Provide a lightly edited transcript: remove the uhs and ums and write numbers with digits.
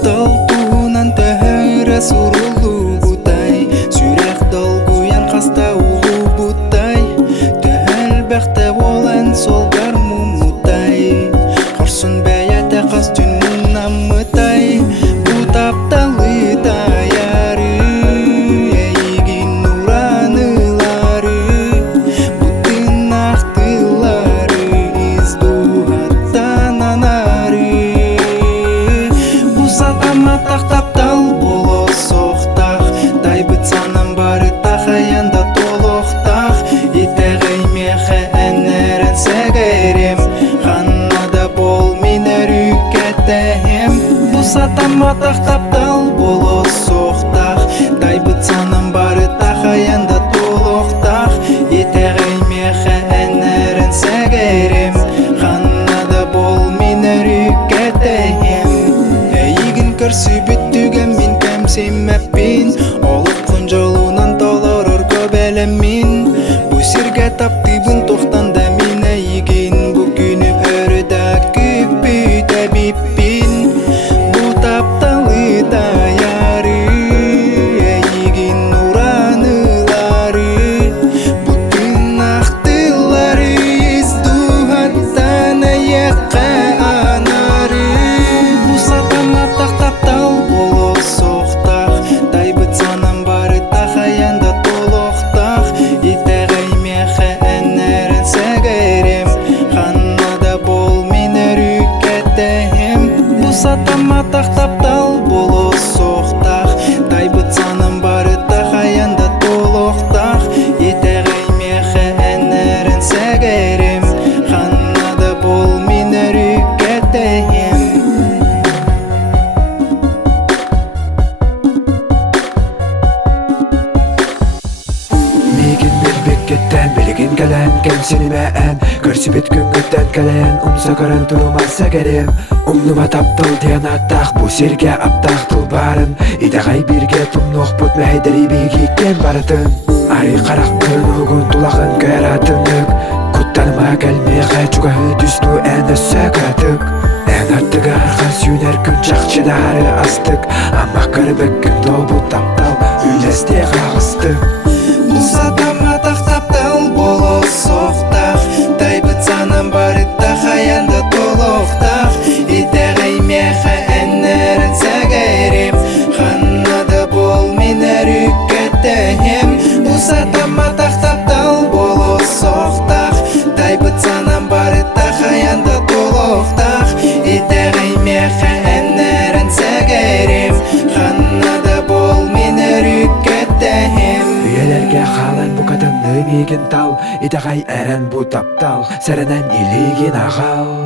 таптал туунан тәһәрә сурулу бутай сүрәк долгуян хаста улу бутай тәһәл бәхтә болан солгар мумутай хорсун бәятә кастүн мунамытай бу тапталы таяры әйгин нуранылары бутын ақтылары издуғаттан анары бу сатама тақтаптал боло соқтақ тайбыт санам бары тахаянда толоқтақ итәғай меха әнәрән сәгәрем ханнада бол минер үкәтәһем бу сатама тақтаптал боло соқтақ тайбыт санам бары тахаянда толоқтақ итәғай меха әнәрән сәгәрем ханнада бол минер үкәтәһем әйгін көрсі бүттүгән мин кәмсемәппин олық құнжолунан толорор көбәләмин бу сиргә таптыбын тоқтанда мин әйгин бу күні өрдә күппі тәбиппин бу тапталы таяры әйгин нуранылары бутын ақтылары издуғаттан аяққа анары бу сатама тақтаптал боло соқтақ тайбыт санам бары тахаянда толоқтақ итәғай меха әнәрән сәгәрем ханнада бол минер үкәтәһем бу сатама тақтаптал боло соқтақ тайбыт санам бары тахаянда толоқтақ итәғай меха әнәрән сәгәрем ханнада бол минер үкәтәһем Мигин билбеккеттен билигин кэлэн кемсинимээн көрсүбүт күнгүттен кэлэн умсакаран турума сәгәрем умнума таптал диэн аттах бу сирге аптах тулбарын итагай бирге тумнух бут мэйдери бигиккен барытын ари караккын угун тулагын кэратынык куттаныма кэлмеха чугаһы түстү эне сөкатык эн аттыга архан сүүнер күн чакчыдары астык амма кырбек күн добу таптал үлесте кагыстык бу сатама тақтаптал боло соқтақ тайбыт санам бары тахаянда толоқтақ итәғай меха әнәрән сәгәрем ханнада бол минер үкәтәһем бу сатама тақтаптал боло соқтақ тайбыт санам бары тахаянда толоқтақ итәғай меха әнәрән сәгәрем ханнада бол минер үкәтәһем Üyelerge kalan bu kadınlı migin tal İdagay eren bu taptal Serenen iligin ağal